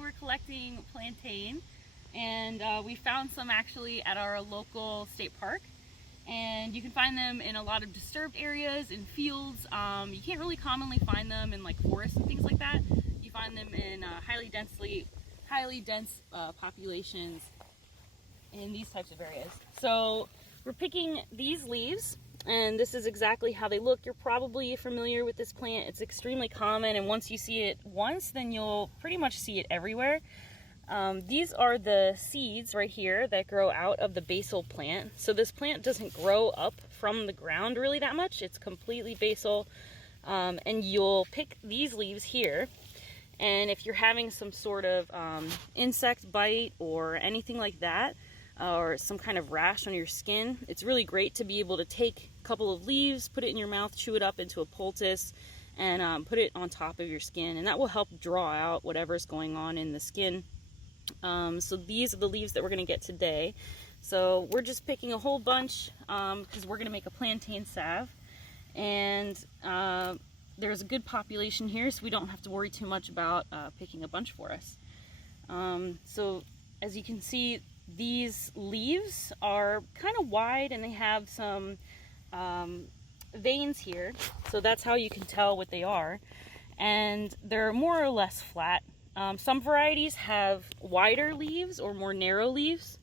we're collecting plantain, and we found some actually at our local state park. And you can find them in a lot of disturbed areas, in fields. You can't really commonly find them in like forests and things like that. You find them in highly dense populations in these types of areas. So we're picking these leaves, and this is exactly how they look. You're probably familiar with this plant. It's extremely common, and once you see it once, then you'll pretty much see it everywhere. These are the seeds right here that grow out of the basal plant. So this plant doesn't grow up from the ground really that much. It's completely basal, and you'll pick these leaves here. And if you're having some sort of insect bite or anything like that, or some kind of rash on your skin, it's really great to be able to take a couple of leaves, put it in your mouth, chew it up into a poultice, and put it on top of your skin. And that will help draw out whatever's going on in the skin. So these are the leaves that we're going to get today. So we're just picking a whole bunch because we're going to make a plantain salve. And there's a good population here, so we don't have to worry too much about picking a bunch for us. So as you can see, these leaves are kind of wide and they have some veins here. So that's how you can tell what they are. And they're more or less flat. Some varieties have wider leaves or more narrow leaves.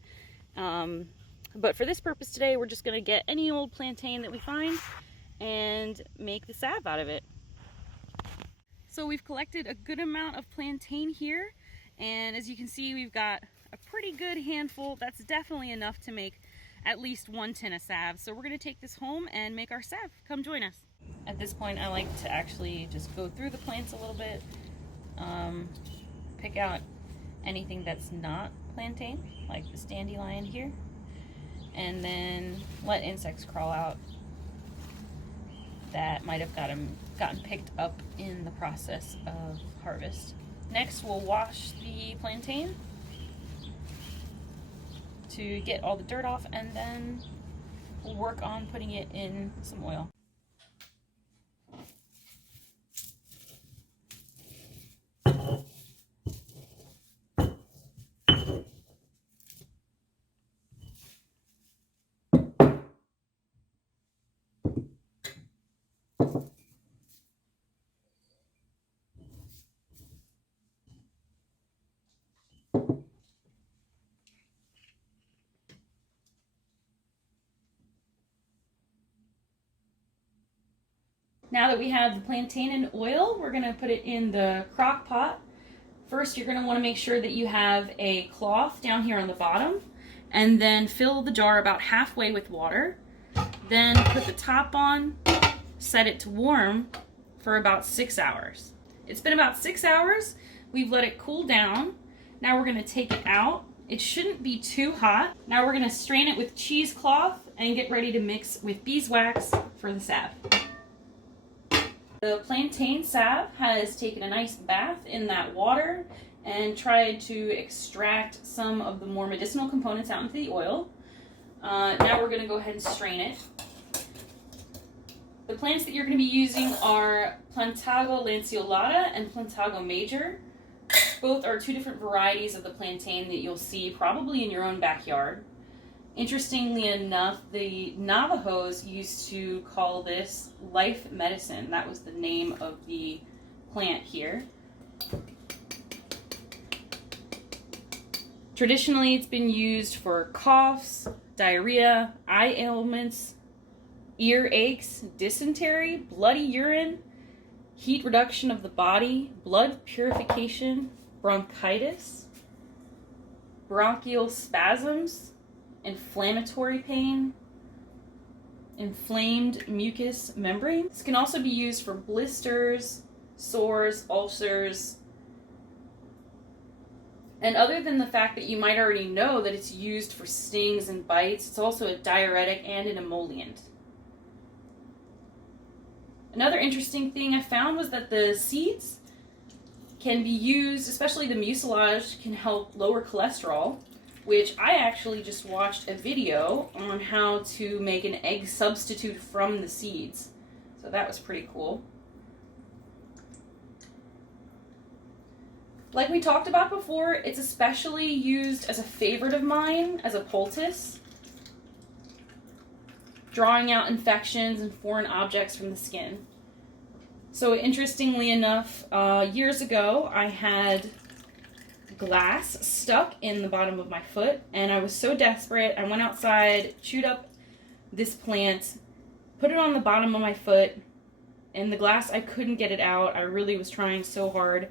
But for this purpose today, we're just going to get any old plantain that we find and make the salve out of it. So we've collected a good amount of plantain here, and as you can see, we've got a pretty good handful. That's definitely enough to make at least 1 tin of salve. So we're going to take this home and make our salve. Come join us. At this point, I like to actually just go through the plants a little bit, pick out anything that's not plantain, like this dandelion here, and then let insects crawl out that might have gotten picked up in the process of harvest. Next, we'll wash the plantain to get all the dirt off, and then we'll work on putting it in some oil. Now that we have the plantain in oil, we're going to put it in the crock pot. First, you're going to want to make sure that you have a cloth down here on the bottom, and then fill the jar about halfway with water. Then put the top on, set it to warm for about 6 hours. It's been about 6 hours. We've let it cool down. Now we're going to take it out. It shouldn't be too hot. Now we're going to strain it with cheesecloth and get ready to mix with beeswax for the salve. The plantain salve has taken a nice bath in that water and tried to extract some of the more medicinal components out into the oil. Now we're going to go ahead and strain it. The plants that you're going to be using are Plantago lanceolata and Plantago major. Both are 2 different varieties of the plantain that you'll see probably in your own backyard. Interestingly enough, the Navajos used to call this life medicine. That was the name of the plant here. Traditionally, it's been used for coughs, diarrhea, eye ailments, ear aches, dysentery, bloody urine, heat reduction of the body, blood purification, bronchitis, bronchial spasms, inflammatory pain, inflamed mucous membrane. This can also be used for blisters, sores, ulcers. And other than the fact that you might already know that it's used for stings and bites, it's also a diuretic and an emollient. Another interesting thing I found was that the seeds can be used, especially the mucilage can help lower cholesterol, which I actually just watched a video on how to make an egg substitute from the seeds. So that was pretty cool. Like we talked about before, it's especially used as a favorite of mine as a poultice, drawing out infections and foreign objects from the skin. So interestingly enough, years ago I had glass stuck in the bottom of my foot, and I was so desperate, I went outside, chewed up this plant, put it on the bottom of my foot, and the glass, I couldn't get it out. I really was trying so hard.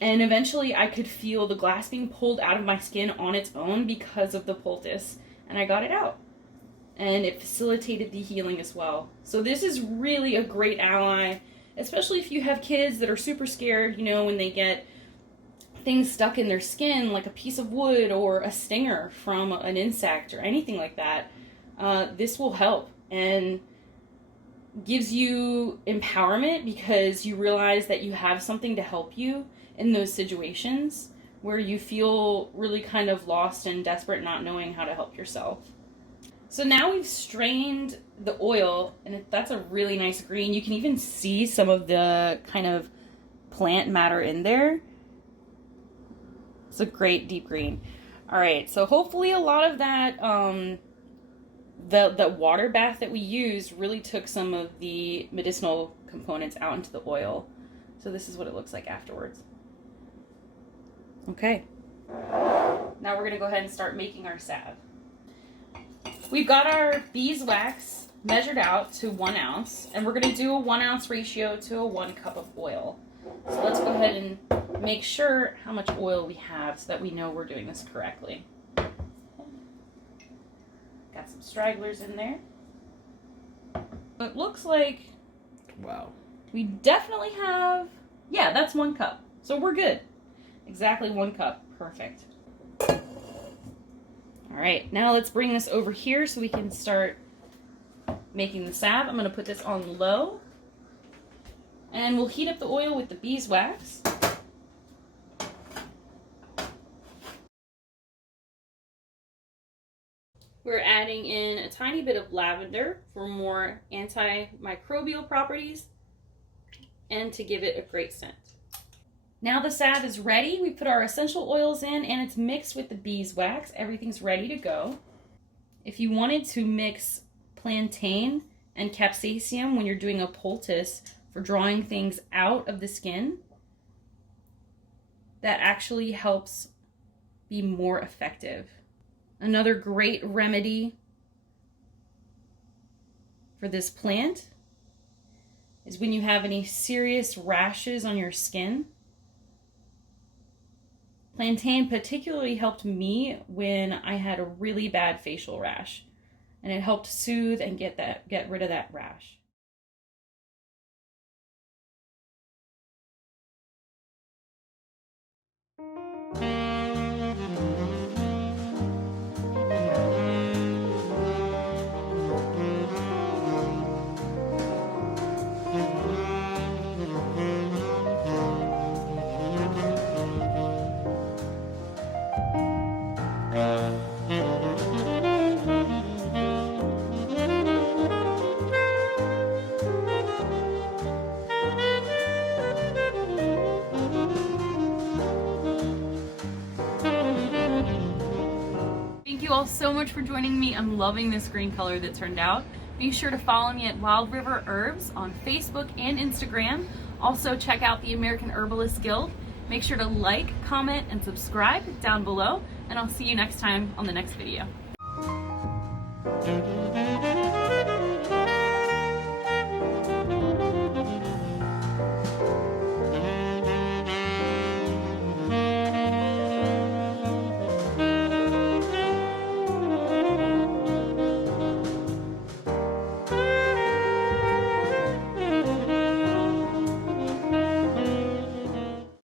And eventually I could feel the glass being pulled out of my skin on its own because of the poultice. And I got it out. And it facilitated the healing as well. So this is really a great ally, especially if you have kids that are super scared, you know, when they get things stuck in their skin, like a piece of wood or a stinger from an insect or anything like that. This will help and gives you empowerment because you realize that you have something to help you in those situations where you feel really kind of lost and desperate, not knowing how to help yourself. So now we've strained the oil, and that's a really nice green. You can even see some of the kind of plant matter in there. It's a great deep green. All right, so hopefully a lot of that, the water bath that we used really took some of the medicinal components out into the oil. So this is what it looks like afterwards. Okay, now we're gonna go ahead and start making our salve. We've got our beeswax measured out to 1 ounce, and we're gonna do a 1 ounce ratio to a 1 cup of oil. So let's go ahead and make sure how much oil we have so that we know we're doing this correctly. Got some stragglers in there. It looks like, wow, we definitely have, yeah, that's 1 cup. So we're good. Exactly 1 cup. Perfect. All right, now let's bring this over here so we can start making the salve. I'm going to put this on low, and we'll heat up the oil with the beeswax. We're adding in a tiny bit of lavender for more antimicrobial properties and to give it a great scent. Now the salve is ready. We put our essential oils in and it's mixed with the beeswax. Everything's ready to go. If you wanted to mix plantain and capsaicin when you're doing a poultice for drawing things out of the skin, that actually helps be more effective. Another great remedy for this plant is when you have any serious rashes on your skin. Plantain particularly helped me when I had a really bad facial rash, and it helped soothe and get rid of that rash. Thank you all so much for joining me. I'm loving this green color that turned out. Be sure to follow me at Wild River Herbs on Facebook and Instagram. Also check out the American Herbalist Guild. Make sure to like, comment, and subscribe down below, and I'll see you next time on the next video.